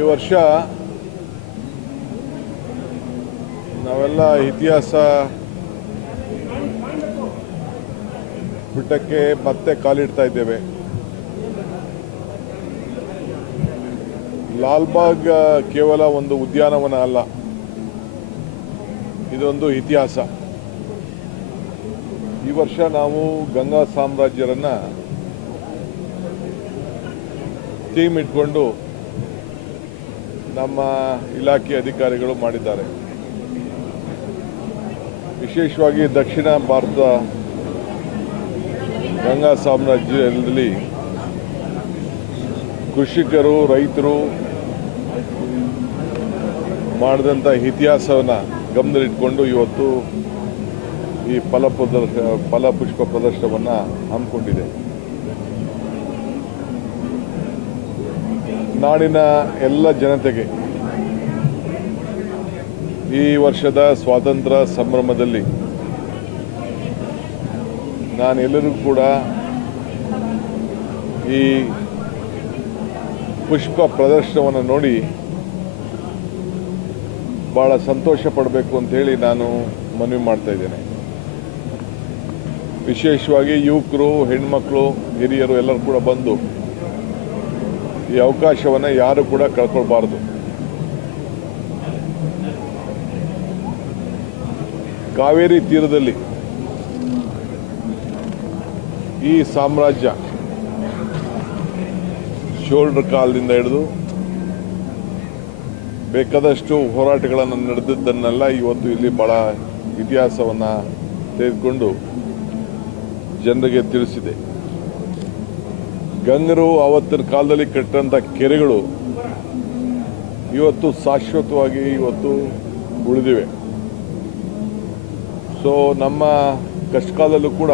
ಈ ವರ್ಷ ನಾವೆಲ್ಲ ಇತಿಹಾಸ ಪುಟಕ್ಕೆ ಮತ್ತೆ ಕಾಲಿಡ್ತಾ ಇದ್ದೇವೆ. ಲಾಲ್ಬಾಗ್ ಕೇವಲ ಒಂದು ಉದ್ಯಾನವನ ಅಲ್ಲ, ಇದೊಂದು ಇತಿಹಾಸ. ಈ ವರ್ಷ ನಾವು ಗಂಗಾ ಸಾಮ್ರಾಜ್ಯರನ್ನ ಥೀಮ್ ಇಟ್ಕೊಂಡು ನಮ್ಮ ಇಲಾಖೆ ಅಧಿಕಾರಿಗಳು ಮಾಡಿದ್ದಾರೆ. ವಿಶೇಷವಾಗಿ ದಕ್ಷಿಣ ಭಾರತ ಗಂಗಾ ಸಾಮ್ರಾಜ್ಯದಲ್ಲಿ ಕೃಷಿಕರು, ರೈತರು ಮಾಡಿದಂಥ ಇತಿಹಾಸವನ್ನು ಗಮನದಲ್ಲಿಟ್ಕೊಂಡು ಇವತ್ತು ಈ ಫಲಪುಷ್ಪ ಪ್ರದರ್ಶನವನ್ನು ಹಮ್ಮಿಕೊಂಡಿದೆ. ನಾಡಿನ ಎಲ್ಲ ಜನತೆಗೆ ಈ ವರ್ಷದ ಸ್ವಾತಂತ್ರ್ಯ ಸಂಭ್ರಮದಲ್ಲಿ ನಾನೆಲ್ಲರಿಗೂ ಕೂಡ ಈ ಪುಷ್ಪ ಪ್ರದರ್ಶನವನ್ನು ನೋಡಿ ಭಾಳ ಸಂತೋಷ ಪಡಬೇಕು ಅಂಥೇಳಿ ನಾನು ಮನವಿ ಮಾಡ್ತಾ ಇದ್ದೇನೆ. ವಿಶೇಷವಾಗಿ ಯುವಕರು, ಹೆಣ್ಮಕ್ಳು, ಹಿರಿಯರು ಎಲ್ಲರೂ ಕೂಡ ಬಂದು ಈ ಅವಕಾಶವನ್ನು ಯಾರು ಕೂಡ ಕಳ್ಕೊಳ್ಬಾರ್ದು. ಕಾವೇರಿ ತೀರದಲ್ಲಿ ಈ ಸಾಮ್ರಾಜ್ಯ ಶೋಲ್ಡರ್ ಕಾಲದಿಂದ ಹಿಡಿದು ಬೇಕಾದಷ್ಟು ಹೋರಾಟಗಳನ್ನು ನಡೆದಿದ್ದನ್ನೆಲ್ಲ ಇವತ್ತು ಇಲ್ಲಿ ಭಾಳ ಇತಿಹಾಸವನ್ನು ತೆಗೆದುಕೊಂಡು ಜನರಿಗೆ ತಿಳಿಸಿದೆ. ಗಂಗರು ಆವತ್ತಿನ ಕಾಲದಲ್ಲಿ ಕಟ್ಟಂಥ ಕೆರೆಗಳು ಇವತ್ತು ಶಾಶ್ವತವಾಗಿ ಇವತ್ತು ಉಳಿದಿವೆ. ಸೊ ನಮ್ಮ ಕಷ್ಟಕಾಲದಲ್ಲೂ ಕೂಡ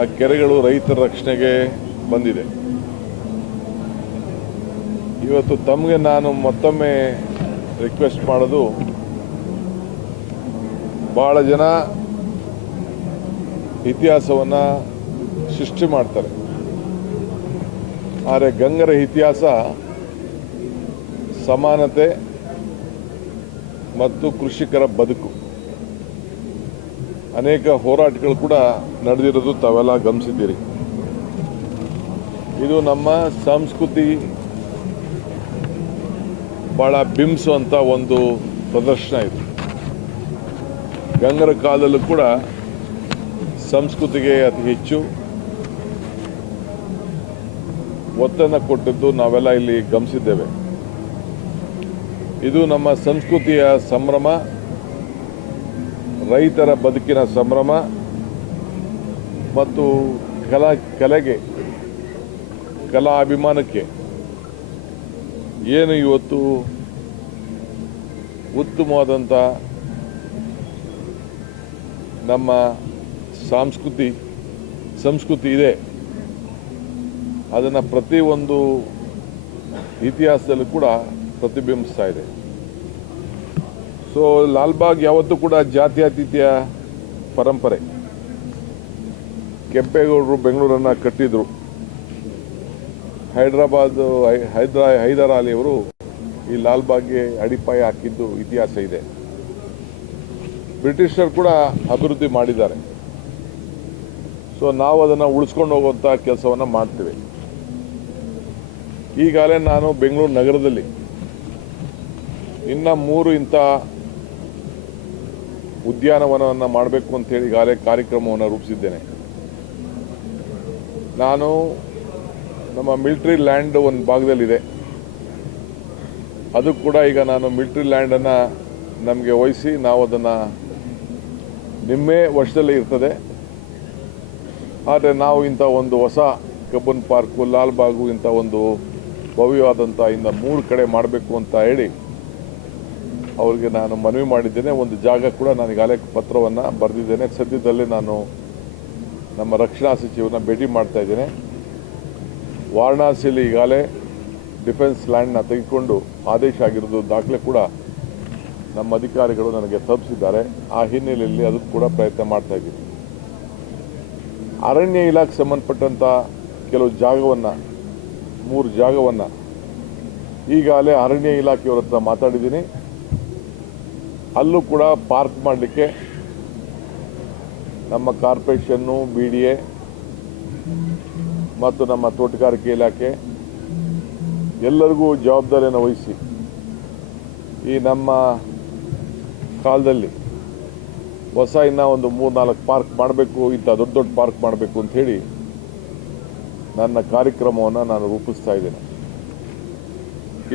ಆ ಕೆರೆಗಳು ರೈತರ ರಕ್ಷಣೆಗೆ ಬಂದಿದೆ. ಇವತ್ತು ತಮಗೆ ನಾನು ಮತ್ತೊಮ್ಮೆ ರಿಕ್ವೆಸ್ಟ್ ಮಾಡೋದು, ಭಾಳ ಜನ ಇತಿಹಾಸವನ್ನು ಸೃಷ್ಟಿ ಮಾಡ್ತಾರೆ, ಆದರೆ ಗಂಗರ ಇತಿಹಾಸ ಸಮಾನತೆ ಮತ್ತು ಕೃಷಿಕರ ಬದುಕು. ಅನೇಕ ಹೋರಾಟಗಳು ಕೂಡ ನಡೆದಿರೋದು ತಾವೆಲ್ಲ ಗಮನಿಸಿದ್ದೀರಿ. ಇದು ನಮ್ಮ ಸಂಸ್ಕೃತಿ ಭಾಳ ಬಿಂಬಿಸುವಂಥ ಒಂದು ಪ್ರದರ್ಶನ. ಇದು ಗಂಗರ ಕಾಲದಲ್ಲೂ ಕೂಡ ಸಂಸ್ಕೃತಿಗೆ ಅತಿ ಹೆಚ್ಚು ಒತ್ತನ್ನು ಕೊಟ್ಟದ್ದು ನಾವೆಲ್ಲ ಇಲ್ಲಿ ಗಮನಿಸಿದ್ದೇವೆ. ಇದು ನಮ್ಮ ಸಂಸ್ಕೃತಿಯ ಸಂಭ್ರಮ, ರೈತರ ಬದುಕಿನ ಸಂಭ್ರಮ ಮತ್ತು ಕಲೆಗೆ, ಕಲಾ ಅಭಿಮಾನಕ್ಕೆ ಏನು ಇವತ್ತು ಉತ್ತಮವಾದಂಥ ನಮ್ಮ ಸಂಸ್ಕೃತಿ ಇದೆ, ಅದನ್ನು ಪ್ರತಿಯೊಂದು ಇತಿಹಾಸದಲ್ಲೂ ಕೂಡ ಪ್ರತಿಬಿಂಬಿಸ್ತಾ ಇದೆ. ಸೊ ಲಾಲ್ಬಾಗ್ ಯಾವತ್ತೂ ಕೂಡ ಜಾತ್ಯತೀತ ಪರಂಪರೆ. ಕೆಂಪೇಗೌಡರು ಬೆಂಗಳೂರನ್ನು ಕಟ್ಟಿದರು. ಹೈದರ್ ಅಲಿಯವರು ಈ ಲಾಲ್ಬಾಗ್ಗೆ ಅಡಿಪಾಯ ಹಾಕಿದ್ದು ಇತಿಹಾಸ ಇದೆ. ಬ್ರಿಟಿಷರು ಕೂಡ ಅಭಿವೃದ್ಧಿ ಮಾಡಿದ್ದಾರೆ. ಸೊ ನಾವು ಅದನ್ನು ಉಳಿಸ್ಕೊಂಡು ಹೋಗುವಂಥ ಕೆಲಸವನ್ನು ಮಾಡ್ತೀವಿ. ಈಗಾಗಲೇ ನಾನು ಬೆಂಗಳೂರು ನಗರದಲ್ಲಿ ಇನ್ನು 3 ಇಂಥ ಉದ್ಯಾನವನವನ್ನು ಮಾಡಬೇಕು ಅಂತೇಳಿ ಈಗಾಗಲೇ ಕಾರ್ಯಕ್ರಮವನ್ನು ರೂಪಿಸಿದ್ದೇನೆ. ನಾನು ನಮ್ಮ ಮಿಲಿಟರಿ ಲ್ಯಾಂಡ್ ಒಂದು ಭಾಗದಲ್ಲಿದೆ, ಅದು ಕೂಡ ಈಗ ನಾನು ಮಿಲಿಟರಿ ಲ್ಯಾಂಡನ್ನು ನಮಗೆ ವಹಿಸಿ ನಾವು ಅದನ್ನು ನಿಮ್ಮೇ ವರ್ಷದಲ್ಲೇ ಇರ್ತದೆ. ಆದರೆ ನಾವು ಇಂಥ ಒಂದು ಹೊಸ ಕಬ್ಬನ್ ಪಾರ್ಕು, ಲಾಲ್ಬಾಗು ಇಂಥ ಒಂದು ಭವ್ಯವಾದಂಥ 3 ಕಡೆ ಮಾಡಬೇಕು ಅಂತ ಹೇಳಿ ಅವರಿಗೆ ನಾನು ಮನವಿ ಮಾಡಿದ್ದೇನೆ. ಒಂದು ಜಾಗ ಕೂಡ ನಾನು ಈಗಾಗಲೇ ಪತ್ರವನ್ನು ಬರೆದಿದ್ದೇನೆ. ಸದ್ಯದಲ್ಲೇ ನಾನು ನಮ್ಮ ರಕ್ಷಣಾ ಸಚಿವರನ್ನ ಭೇಟಿ ಮಾಡ್ತಾ ಇದ್ದೇನೆ. ವಾರಣಾಸಿಯಲ್ಲಿ ಈಗಾಗಲೇ ಡಿಫೆನ್ಸ್ ಲ್ಯಾಂಡ್ನ ತೆಗೆದುಕೊಂಡು ಆದೇಶ ಆಗಿರೋದು ದಾಖಲೆ ಕೂಡ ನಮ್ಮ ಅಧಿಕಾರಿಗಳು ನನಗೆ ತಲುಪಿಸಿದ್ದಾರೆ. ಆ ಹಿನ್ನೆಲೆಯಲ್ಲಿ ಅದಕ್ಕೂ ಕೂಡ ಪ್ರಯತ್ನ ಮಾಡ್ತಾ ಇದ್ದೀನಿ. ಅರಣ್ಯ ಇಲಾಖೆ ಸಂಬಂಧಪಟ್ಟಂಥ ಕೆಲವು ಜಾಗವನ್ನು 3 ಜಾಗವನ್ನು ಈಗಾಗಲೇ ಅರಣ್ಯ ಇಲಾಖೆಯವ್ರ ಹತ್ರ ಮಾತಾಡಿದ್ದೀನಿ. ಅಲ್ಲೂ ಕೂಡ ಪಾರ್ಕ್ ಮಾಡಲಿಕ್ಕೆ ನಮ್ಮ ಕಾರ್ಪೊರೇಷನ್ನು, BDA ಮತ್ತು ನಮ್ಮ ತೋಟಗಾರಿಕೆ ಇಲಾಖೆ ಎಲ್ಲರಿಗೂ ಜವಾಬ್ದಾರಿಯನ್ನು ವಹಿಸಿ ಈ ನಮ್ಮ ಕಾಲದಲ್ಲಿ ಹೊಸ ಇನ್ನೂ ಒಂದು 3-4 ಪಾರ್ಕ್ ಮಾಡಬೇಕು, ಇಂಥ ದೊಡ್ಡ ದೊಡ್ಡ ಪಾರ್ಕ್ ಮಾಡಬೇಕು ಅಂಥೇಳಿ ನನ್ನ ಕಾರ್ಯಕ್ರಮವನ್ನು ನಾನು ರೂಪಿಸ್ತಾ ಇದ್ದೇನೆ.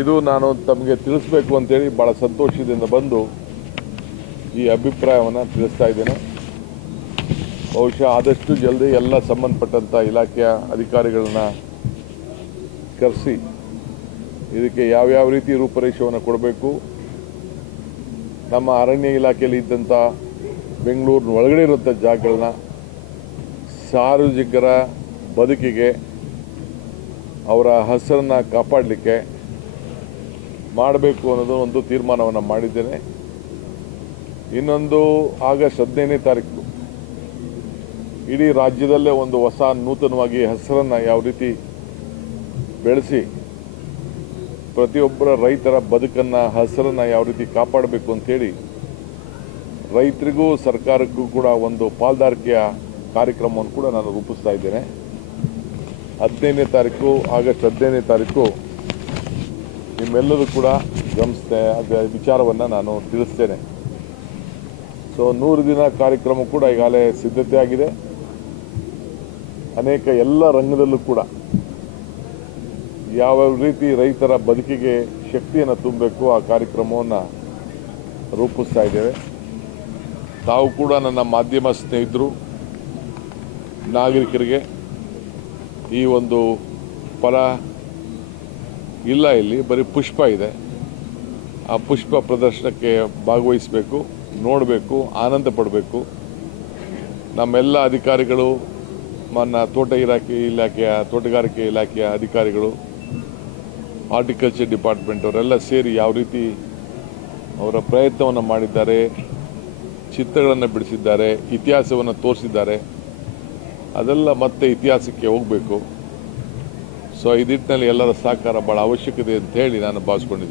ಇದು ನಾನು ತಮಗೆ ತಿಳಿಸ್ಬೇಕು ಅಂತೇಳಿ ಭಾಳ ಸಂತೋಷದಿಂದ ಬಂದು ಈ ಅಭಿಪ್ರಾಯವನ್ನು ತಿಳಿಸ್ತಾ ಇದ್ದೇನೆ. ಬಹುಶಃ ಆದಷ್ಟು ಜಲ್ದಿ ಎಲ್ಲ ಸಂಬಂಧಪಟ್ಟಂಥ ಇಲಾಖೆಯ ಅಧಿಕಾರಿಗಳನ್ನ ಕರೆಸಿ ಇದಕ್ಕೆ ಯಾವ್ಯಾವ ರೀತಿ ರೂಪರೇಷೆಯನ್ನು ಕೊಡಬೇಕು, ನಮ್ಮ ಅರಣ್ಯ ಇಲಾಖೆಯಲ್ಲಿ ಇದ್ದಂಥ ಬೆಂಗಳೂರಿನ ಒಳಗಡೆ ಇರುವಂಥ ಜಾಗಗಳನ್ನ ಸಾರ್ವಜನಿಕರ ಬದುಕಿಗೆ ಅವರ ಹೆಸರನ್ನು ಕಾಪಾಡಲಿಕ್ಕೆ ಮಾಡಬೇಕು ಅನ್ನೋದು ಒಂದು ತೀರ್ಮಾನವನ್ನು ಮಾಡಿದ್ದೇನೆ. ಇನ್ನೊಂದು ಆಗಸ್ಟ್ 15ನೇ ತಾರೀಕು ಇಡೀ ರಾಜ್ಯದಲ್ಲೇ ಒಂದು ಹೊಸ ನೂತನವಾಗಿ ಹೆಸರನ್ನು ಯಾವ ರೀತಿ ಬೆಳೆಸಿ ಪ್ರತಿಯೊಬ್ಬರ ರೈತರ ಬದುಕನ್ನು, ಹೆಸರನ್ನು ಯಾವ ರೀತಿ ಕಾಪಾಡಬೇಕು ಅಂಥೇಳಿ ರೈತರಿಗೂ ಸರ್ಕಾರಕ್ಕೂ ಕೂಡ ಒಂದು ಪಾಲ್ದಾರಿಕೆಯ ಕಾರ್ಯಕ್ರಮವನ್ನು ಕೂಡ ನಾನು ರೂಪಿಸ್ತಾ ಇದ್ದೇನೆ. 15ನೇ ತಾರೀಕು, ಆಗಸ್ಟ್ 15ನೇ ತಾರೀಕು ನಿಮ್ಮೆಲ್ಲರೂ ಕೂಡ ಗಮನಿಸ್ತೆ ಅದರ ವಿಚಾರವನ್ನು ನಾನು ತಿಳಿಸ್ತೇನೆ. ಸೊ 100 ದಿನ ಕಾರ್ಯಕ್ರಮ ಕೂಡ ಈಗಾಗಲೇ ಸಿದ್ಧತೆ ಆಗಿದೆ. ಅನೇಕ ಎಲ್ಲ ರಂಗದಲ್ಲೂ ಕೂಡ ಯಾವ ರೀತಿ ರೈತರ ಬದುಕಿಗೆ ಶಕ್ತಿಯನ್ನು ತುಂಬಬೇಕು ಆ ಕಾರ್ಯಕ್ರಮವನ್ನು ರೂಪಿಸ್ತಾ ಇದ್ದೇವೆ. ತಾವು ಕೂಡ ನನ್ನ ಮಾಧ್ಯಮ ಸ್ನೇಹಿತರು, ನಾಗರಿಕರಿಗೆ ಈ ಒಂದು ಫಲ ಇಲ್ಲ, ಇಲ್ಲಿ ಬರೀ ಪುಷ್ಪ ಇದೆ, ಆ ಪುಷ್ಪ ಪ್ರದರ್ಶನಕ್ಕೆ ಭಾಗವಹಿಸಬೇಕು, ನೋಡಬೇಕು, ಆನಂದ ಪಡಬೇಕು. ನಮ್ಮೆಲ್ಲ ಅಧಿಕಾರಿಗಳು, ನನ್ನ ತೋಟಗಾರಿಕೆ ಇಲಾಖೆಯ ಅಧಿಕಾರಿಗಳು, ಹಾರ್ಟಿಕಲ್ಚರ್ ಡಿಪಾರ್ಟ್ಮೆಂಟ್ ಅವರೆಲ್ಲ ಸೇರಿ ಯಾವ ರೀತಿ ಅವರ ಪ್ರಯತ್ನವನ್ನು ಮಾಡಿದ್ದಾರೆ, ಚಿತ್ರಗಳನ್ನು ಬಿಡಿಸಿದ್ದಾರೆ, ಇತಿಹಾಸವನ್ನು ತೋರಿಸಿದ್ದಾರೆ, ಅದೆಲ್ಲ ಮತ್ತೆ ಇತಿಹಾಸಕ್ಕೆ ಹೋಗಬೇಕು. ಸೊ ಈ ನಿಟ್ಟಿನಲ್ಲಿ ಎಲ್ಲರ ಸಹಕಾರ ಭಾಳ ಅವಶ್ಯಕತೆ ಅಂತ ಹೇಳಿ ನಾನು ಭಾವಿಸ್ಕೊಂಡಿದ್ದೀನಿ.